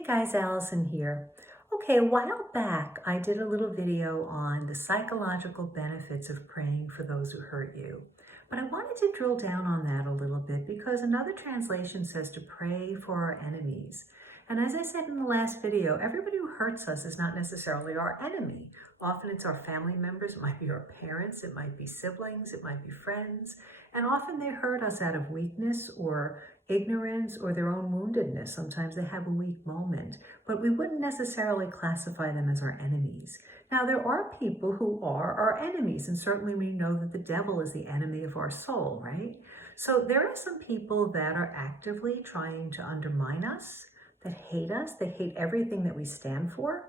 Hey guys, Allison here. Okay, a while back I did a little video on the psychological benefits of praying for those who hurt you. But I wanted to drill down on that a little bit because another translation says to pray for our enemies. And as I said in the last video, everybody who hurts us is not necessarily our enemy. Often it's our family members, it might be our parents, it might be siblings, it might be friends. And often they hurt us out of weakness or ignorance or their own woundedness. Sometimes they have a weak moment, but we wouldn't necessarily classify them as our enemies. Now, there are people who are our enemies, and certainly we know that the devil is the enemy of our soul, right? So there are some people that are actively trying to undermine us, that hate us, they hate everything that we stand for,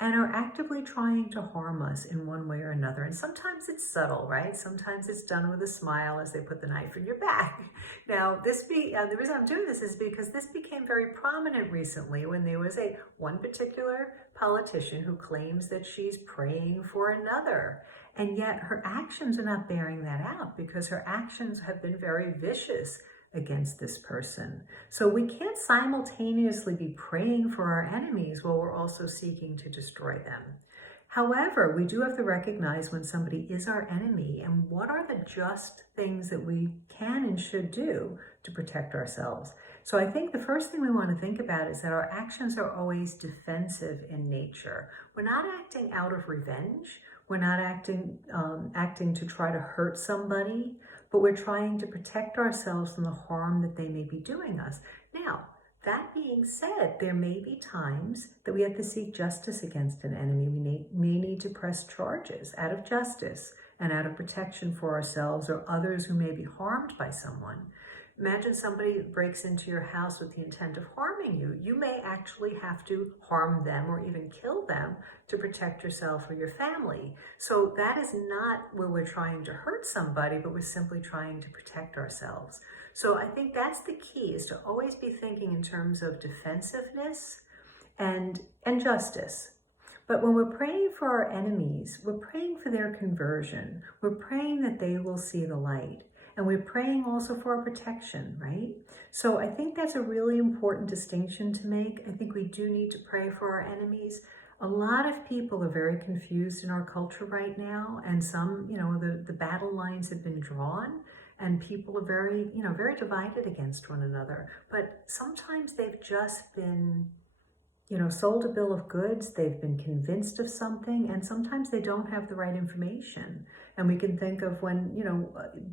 and are actively trying to harm us in one way or another. And sometimes it's subtle, right? Sometimes it's done with a smile as they put the knife in your back. Now, the reason I'm doing this is because this became very prominent recently when there was one particular politician who claims that she's praying for another. And yet her actions are not bearing that out because her actions have been very vicious against this person. So we can't simultaneously be praying for our enemies while we're also seeking to destroy them. However, we do have to recognize when somebody is our enemy and what are the just things that we can and should do to protect ourselves. So I think the first thing we want to think about is that our actions are always defensive in nature. We're not acting out of revenge. We're not acting to try to hurt somebody, but we're trying to protect ourselves from the harm that they may be doing us. Now, that being said, there may be times that we have to seek justice against an enemy. We may need to press charges out of justice and out of protection for ourselves or others who may be harmed by someone. Imagine somebody breaks into your house with the intent of harming you. You may actually have to harm them or even kill them to protect yourself or your family. So that is not where we're trying to hurt somebody, but we're simply trying to protect ourselves. So I think that's the key, is to always be thinking in terms of defensiveness and justice. But when we're praying for our enemies, we're praying for their conversion. We're praying that they will see the light. And we're praying also for our protection, right? So I think that's a really important distinction to make. I think we do need to pray for our enemies. A lot of people are very confused in our culture right now. And some, the battle lines have been drawn and people are very divided against one another. But sometimes they've just been sold a bill of goods, they've been convinced of something, and sometimes they don't have the right information. And we can think of when,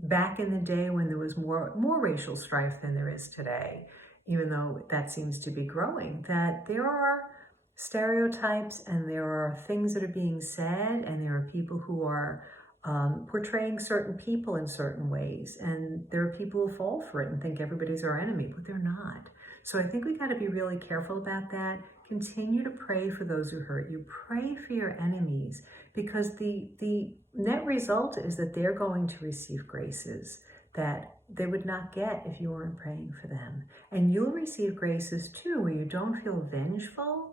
back in the day when there was more racial strife than there is today, even though that seems to be growing, that there are stereotypes and there are things that are being said and there are people who are portraying certain people in certain ways. And there are people who fall for it and think everybody's our enemy, but they're not. So I think we got to be really careful about that. Continue to pray for those who hurt you. Pray for your enemies, because the net result is that they're going to receive graces that they would not get if you weren't praying for them. And you'll receive graces too, where you don't feel vengeful,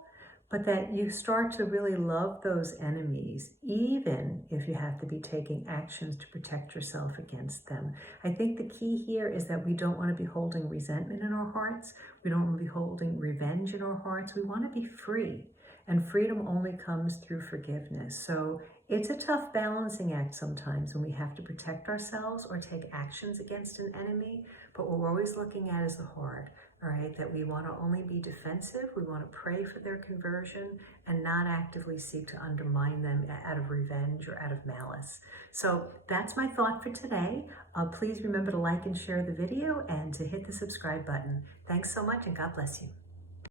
but that you start to really love those enemies, even if you have to be taking actions to protect yourself against them. I think the key here is that we don't want to be holding resentment in our hearts. We don't want to be holding revenge in our hearts. We want to be free, and freedom only comes through forgiveness. So it's a tough balancing act sometimes when we have to protect ourselves or take actions against an enemy, but what we're always looking at is the heart. All right, that we want to only be defensive, we want to pray for their conversion and not actively seek to undermine them out of revenge or out of malice. So that's my thought for today. Please remember to like and share the video and to hit the subscribe button. Thanks so much and God bless you.